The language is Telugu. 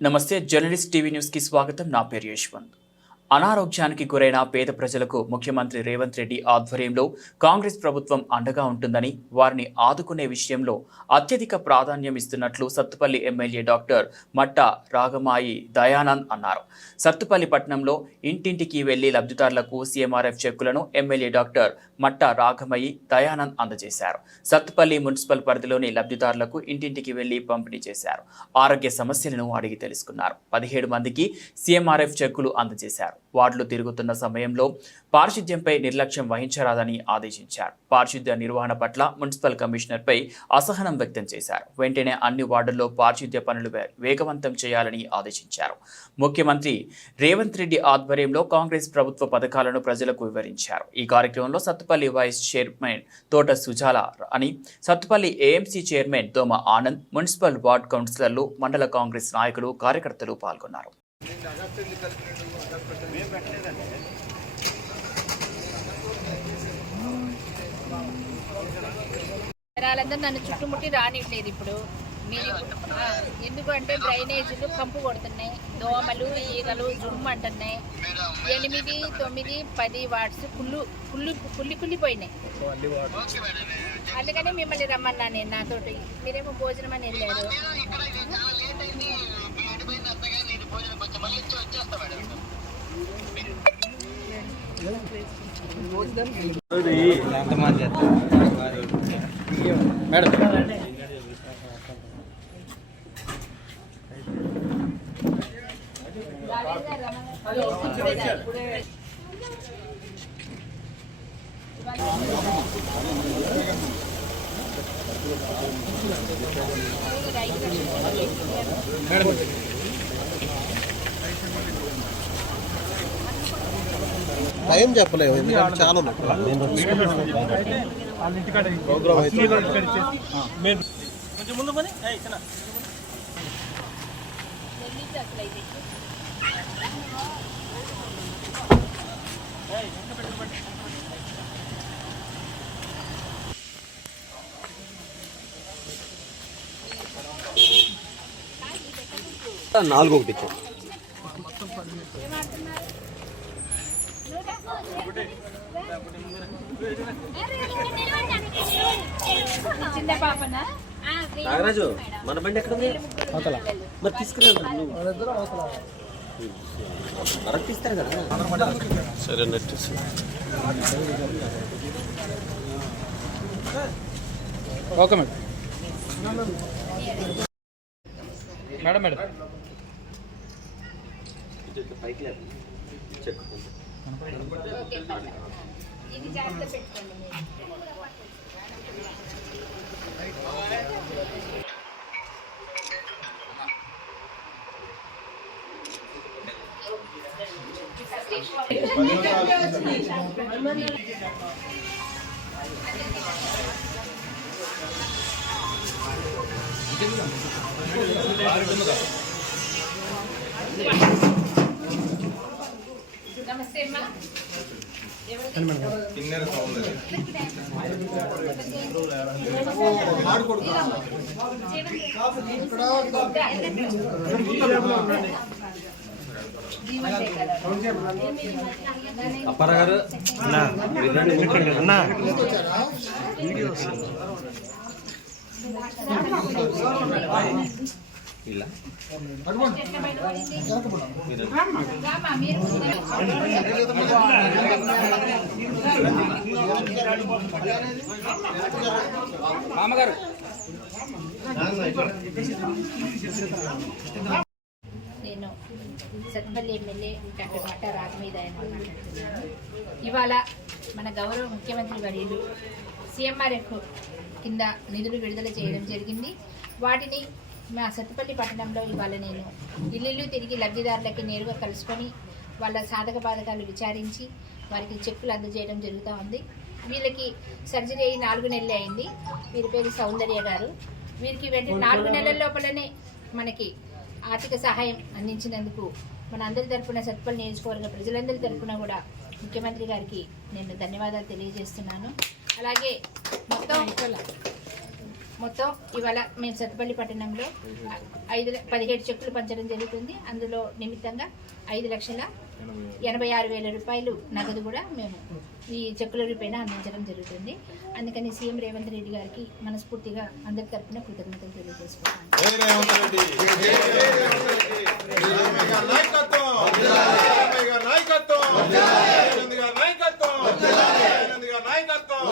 నమస్తే జర్నలిస్ట్ టీవీ న్యూస్ కి స్వాగతం. నా పేరు యశ్వంత్. అనారోగ్యానికి గురైన పేద ప్రజలకు ముఖ్యమంత్రి రేవంత్ రెడ్డి ఆధ్వర్యంలో కాంగ్రెస్ ప్రభుత్వం అండగా ఉంటుందని, వారిని ఆదుకునే విషయంలో అత్యధిక ప్రాధాన్యం ఇస్తున్నట్లు సత్తుపల్లి ఎమ్మెల్యే డాక్టర్ మట్ట రాగమాయి దయానంద్ అన్నారు. సత్తుపల్లి పట్టణంలో ఇంటింటికి వెళ్లి లబ్ధిదారులకు సీఎంఆర్ఎఫ్ చెక్కులను ఎమ్మెల్యే డాక్టర్ మట్ట రాగమయి దయానంద్ అందజేశారు. సత్తుపల్లి మున్సిపల్ పరిధిలోని లబ్ధిదారులకు ఇంటింటికి వెళ్లి పంపిణీ చేశారు. ఆరోగ్య సమస్యలను అడిగి తెలుసుకున్నారు. 17 మందికి సీఎంఆర్ఎఫ్ చెక్కులు అందజేశారు. వార్డులు తిరుగుతున్న సమయంలో పారిశుద్ధ్యంపై నిర్లక్ష్యం వహించరాదని ఆదేశించారు. పారిశుద్ధ్య నిర్వహణ పట్ల మున్సిపల్ కమిషనర్పై అసహనం వ్యక్తం చేశారు. వెంటనే అన్ని వార్డుల్లో పారిశుద్ధ్య పనులు వేగవంతం చేయాలని ఆదేశించారు. ముఖ్యమంత్రి రేవంత్ రెడ్డి ఆధ్వర్యంలో కాంగ్రెస్ ప్రభుత్వ పథకాలను ప్రజలకు వివరించారు. ఈ కార్యక్రమంలో సత్తుపల్లి వైస్ చైర్మన్ తోట సుజాల అని, సత్తుపల్లి ఏఎంసీ చైర్మన్ దోమ ఆనంద్, మున్సిపల్ వార్డు కౌన్సిలర్లు, మండల కాంగ్రెస్ నాయకులు, కార్యకర్తలు పాల్గొన్నారు. జనాలందరూ నన్ను చుట్టుముట్టి రానివ్వలేదు. ఇప్పుడు మీరు ఎందుకంటే డ్రైనేజీలు కంపు కొడుతున్నాయి, దోమలు ఈగలు జుమ్ము అంటున్నాయి. 8, 9, 10 వార్డ్స్ కుళ్ళిపోయినాయి. అందుకని మిమ్మల్ని రమ్మన్నా నేను నాతోటి. మీరేమో భోజనం అని వెళ్ళారు. మేడం టైం చెప్పలేము, ఎందుకంటే చాలా కొంచెం ముందు పని నాలుగు ఒకటి ఇచ్చాం. నాగరాజు మన బండి ఎక్కడ ఉంది? మరి తీసుకున్నాను తీస్తారు కదా. సరే net okay madam. Madam madam పైకి చెక్ ఇది జాగ్రత్త పెట్టుకోండి. నమస్తే అమ్మా. అప్పారావు అన్నా ఇలా మామగారు నేను సత్తుపల్లి ఎమ్మెల్యే డాక్టర్ మట్ట రాగమాయి దయానంద్ మాట్లాడుతున్నాను. ఇవాళ మన గౌరవ ముఖ్యమంత్రి వర్యులు సీఎంఆర్ఎఫ్ కింద నిధులు విడుదల చేయడం జరిగింది. వాటిని మా సత్తుపల్లి పట్టణంలో ఇవాళ నేను ఇల్లు తిరిగి లబ్ధిదారులకి నేరుగా కలుసుకొని వాళ్ళ సాధక బాధకాలు విచారించి వారికి చెక్కులు అందజేయడం జరుగుతూ ఉంది. వీళ్ళకి సర్జరీ అయ్యి 4 నెలలు అయింది. వీరి పేరు సౌందర్య గారు. వీరికి వెంటనే 4 నెలల లోపలనే మనకి ఆర్థిక సహాయం అందించినందుకు మన అందరి తరఫున సత్తుపల్లి నియోజకవర్గ ప్రజలందరి తరఫున కూడా ముఖ్యమంత్రి గారికి నేను ధన్యవాదాలు తెలియజేస్తున్నాను. అలాగే మొత్తం మొత్తం ఇవాళ మేము సత్తుపల్లి పట్టణంలో 17 చెక్కులు పంచడం జరుగుతుంది. అందులో నిమిత్తంగా 5,86,000 రూపాయలు నగదు కూడా మేము ఈ చెక్కుల రూపేణ అందించడం జరుగుతుంది. అందుకని సీఎం రేవంత్ రెడ్డి గారికి మనస్ఫూర్తిగా అందరి తరఫున కృతజ్ఞతలు తెలియజేసుకుంటాను. నాయకత్వం